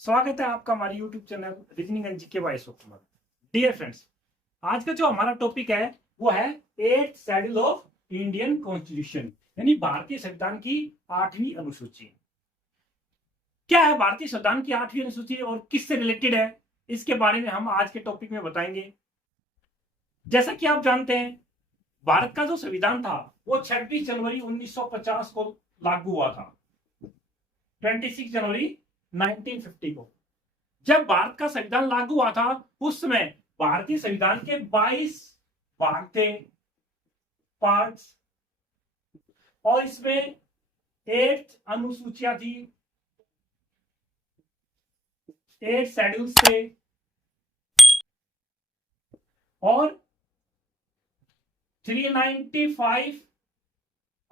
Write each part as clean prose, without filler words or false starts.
स्वागत है आपका हमारे YouTube channel reasoning and GK by Ashok Kumar. Dear friends, आज का जो हमारा टॉपिक है वो है eight schedule of Indian constitution, यानी भारतीय संविधान की आठवीं अनुसूची। क्या है भारतीय संविधान की आठवीं अनुसूची और किससे रिलेटेड है, इसके बारे में हम आज के टॉपिक में बताएंगे। जैसा कि आप जानते हैं, भारत का जो संविधान था वो 26 जनवरी 1950 को लागू हुआ था। 26 जनवरी 1950 को जब भारत का संविधान लागू हुआ था, उस समय भारतीय संविधान के 22 भाग थे, पार्ट्स, और इसमें 8 अनुसूचियां थी, 8 शेड्यूल्स थे और 395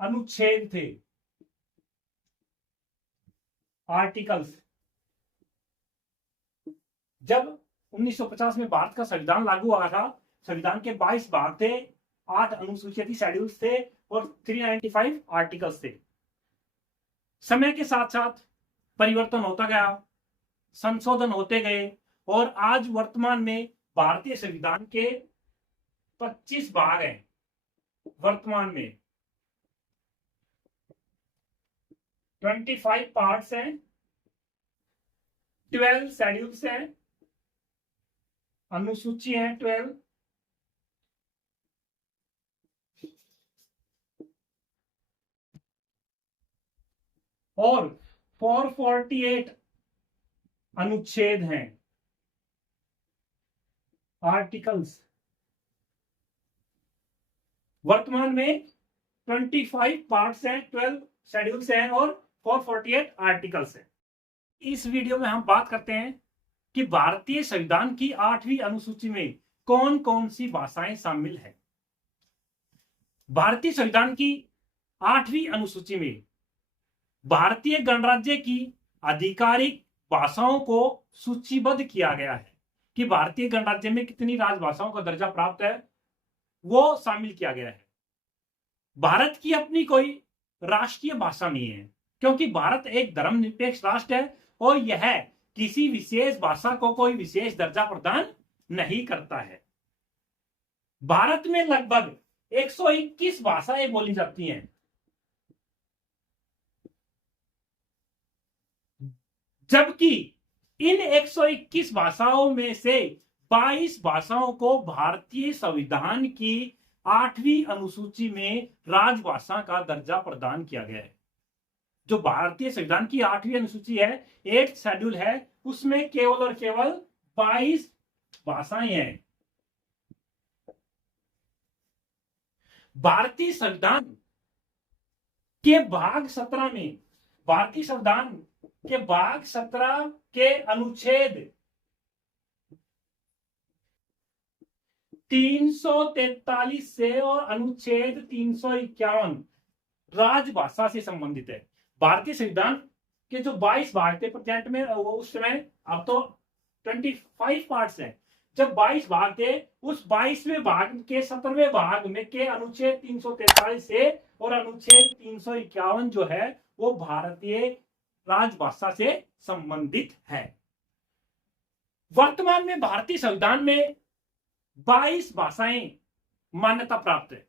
अनुच्छेद थे, आर्टिकल्स। जब 1950 में भारत का संविधान लागू हुआ था, संविधान के 22 भाग थे, 8 अनुसूचियां थी, शेड्यूल्स थे और 395 आर्टिकल्स थे। समय के साथ साथ परिवर्तन होता गया, संशोधन होते गए और आज वर्तमान में भारतीय संविधान के 25 भाग हैं। वर्तमान में 25 पार्ट्स हैं, 12 शेड्यूल्स हैं, अनुसूची है 12, और 448 अनुच्छेद हैं, आर्टिकल्स। वर्तमान में 25 पार्ट्स हैं, 12 शेड्यूल्स हैं और 448 आर्टिकल्स हैं। इस वीडियो में हम बात करते हैं कि भारतीय संविधान की 8वीं अनुसूची में कौन कौन सी भाषाएं शामिल है। भारतीय संविधान की 8वीं अनुसूची में भारतीय गणराज्य की आधिकारिक भाषाओं को सूचीबद्ध किया गया है कि भारतीय गणराज्य में कितनी राजभाषाओं का दर्जा प्राप्त है, वो शामिल किया गया है। भारत की अपनी कोई राष्ट्रीय भाषा नहीं है, क्योंकि भारत एक धर्मनिरपेक्ष राष्ट्र है और यह किसी विशेष भाषा को कोई विशेष दर्जा प्रदान नहीं करता है। भारत में लगभग 121 भाषाएं बोली जाती हैं, जबकि इन 121 भाषाओं में से 22 भाषाओं को भारतीय संविधान की 8वीं अनुसूची में राजभाषा का दर्जा प्रदान किया गया है। जो भारतीय संविधान की 8वीं अनुसूची है, 8th शेड्यूल है, उसमें केवल और केवल 22 भाषाएं हैं। भारतीय संविधान के भाग 17 में, भारतीय संविधान के भाग 17 के अनुच्छेद 343 से और अनुच्छेद 351 राजभाषा से संबंधित है। भारतीय संविधान के जो 22 भाग थे प्रेजेंट में, वो उस समय, अब तो 25 पार्ट्स हैं। जब 22 भाग थे, उस 22वें भाग के 17वें भाग में के अनुच्छेद 343 से और अनुच्छेद 351 जो है वो भारतीय राजभाषा से संबंधित है। वर्तमान में भारतीय संविधान में 22 भाषाएं मान्यता प्राप्त है,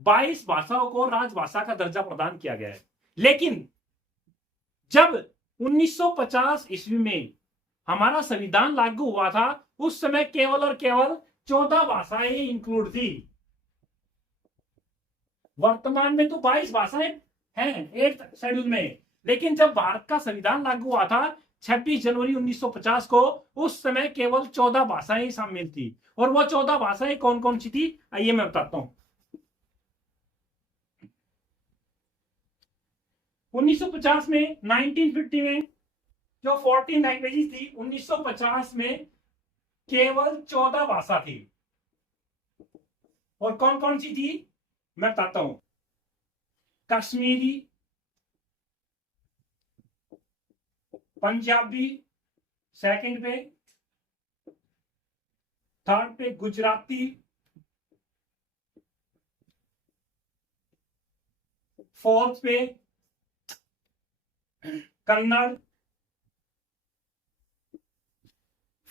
22 भाषाओं को राजभाषा का दर्जा प्रदान किया गया है। लेकिन जब 1950 ईस्वी में हमारा संविधान लागू हुआ था, उस समय केवल और केवल 14 भाषाएं इंक्लूड थी। वर्तमान में तो 22 भाषाएं हैं 8th शेड्यूल में, लेकिन जब भारत का संविधान लागू हुआ था 26 जनवरी 1950 को, उस समय केवल 14 भाषाएं शामिल थी। और वो 14 भाषाएं कौन कौन सी थी, आइए मैं बताता हूं। 1950 में, 1950 में जो 14 लैंग्वेजेस थी, 1950 में केवल 14 भाषा थी। और कौन कौन सी थी मैं बताता हूं। कश्मीरी, पंजाबी सेकंड पे, थर्ड पे गुजराती, फोर्थ पे कन्नड़,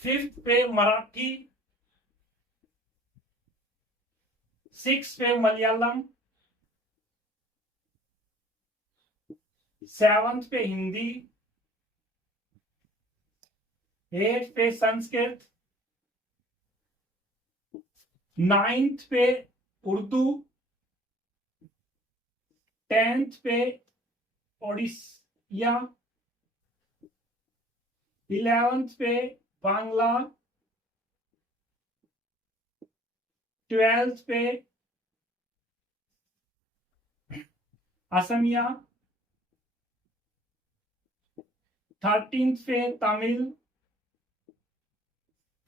5th पे मराठी, 6th पे मलयालम, 7th पे हिंदी, 8th पे संस्कृत, 9th पे उर्दू, 10th पे ओडिया, 11th पे बांग्ला, 12th पे असमिया, 13th पे तमिल,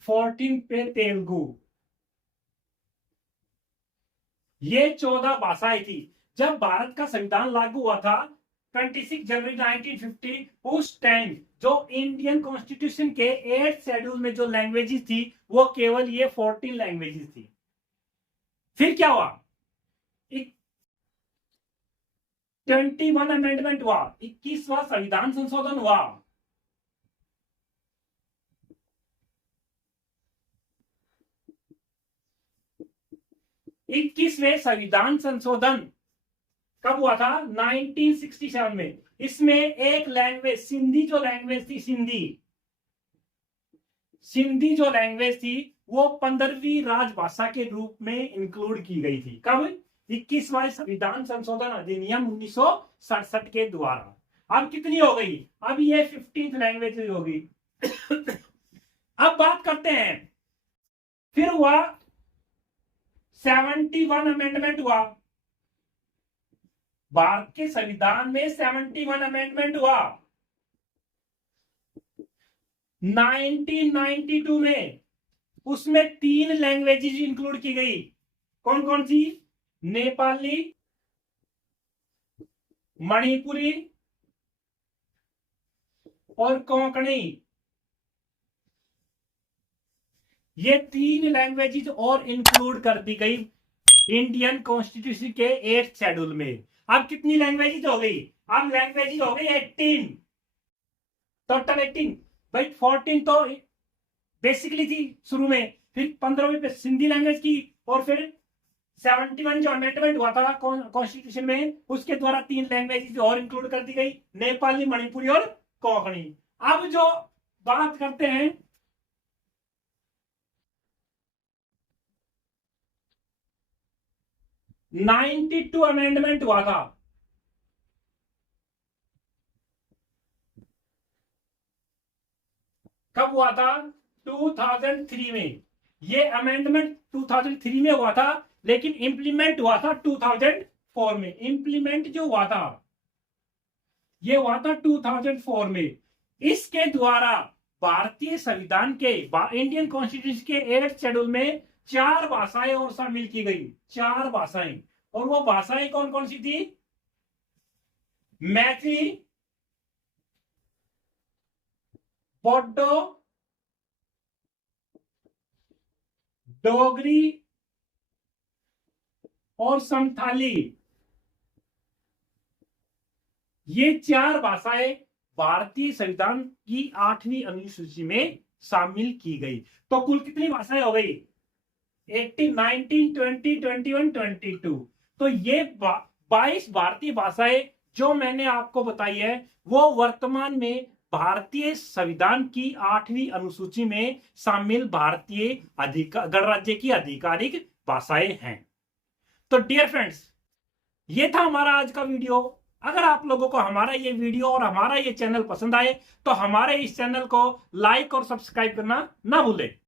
14th पे तेलुगु। ये 14 भाषाएं थी। जब भारत का संविधान लागू हुआ था 26 जनवरी 1950, उस टाइम जो इंडियन कॉन्स्टिट्यूशन के 8th शेड्यूल में जो लैंग्वेजेस थी वो केवल ये 14 लैंग्वेजेस थी। फिर क्या हुआ? 21 अमेंडमेंट हुआ, 21वां संविधान संशोधन हुआ। इक्कीसवें संविधान संशोधन कब हुआ था? 1967 में। इसमें एक लैंग्वेज सिंधी जो लैंग्वेज थी, सिंधी जो लैंग्वेज थी वो 15वीं राजभाषा के रूप में इंक्लूड की गई थी। कब? 21वां संविधान संशोधन अधिनियम 1967 के द्वारा। अब कितनी हो गई? अब ये 15th लैंग्वेज होगी। अब बात करते हैं, फिर हुआ 71 अमेंडमेंट हुआ। भारत के संविधान में 71 अमेंडमेंट हुआ 1992 में। उसमें 3 लैंग्वेजेस इंक्लूड की गई। कौन कौन सी? नेपाली, मणिपुरी और कोंकणी। ये 3 लैंग्वेजेस और इंक्लूड कर दी गई इंडियन कॉन्स्टिट्यूशन के 8th शेड्यूल में। अब कितनी लैंग्वेजेस हो गई? अब लैंग्वेजेस हो गई 18, टोटल 18। भाई 14 तो बेसिकली थी शुरू में, फिर 15वीं पे सिंधी लैंग्वेज की, और फिर 71 जो अमेंडमेंट हुआ था कॉन्स्टिट्यूशन में उसके द्वारा 3 लैंग्वेजेस और इंक्लूड कर दी गई, नेपाली, मणिपुरी और कोंकणी। अब जो बात करते हैं 92 अमेंडमेंट हुआ था। कब हुआ था? 2003 में। ये अमेंडमेंट 2003 में हुआ था, लेकिन इंप्लीमेंट हुआ था 2004 में। इंप्लीमेंट जो हुआ था ये हुआ था 2004 में। इसके द्वारा भारतीय संविधान के इंडियन कॉन्स्टिट्यूशन के 8th शेड्यूल में 4 भाषाएं और शामिल की गई। 4 भाषाएं, और वो भाषाएं कौन कौन सी थी? मैथिली, बोडो, डोगरी और संथाली। ये 4 भाषाएं भारतीय संविधान की 8वीं अनुसूची में शामिल की गई। तो कुल कितनी भाषाएं हो गई? 18, 19, 20, 21, 22। तो ये 22 भारतीय भाषाएं जो मैंने आपको बताई है वो वर्तमान में भारतीय संविधान की 8वीं अनुसूची में शामिल भारतीय गणराज्य की आधिकारिक भाषाएं हैं। तो डियर फ्रेंड्स, ये था हमारा आज का वीडियो। अगर आप लोगों को हमारा ये वीडियो और हमारा ये चैनल पसंद आए तो हमारे इस चैनल को लाइक और सब्सक्राइब करना ना भूलें।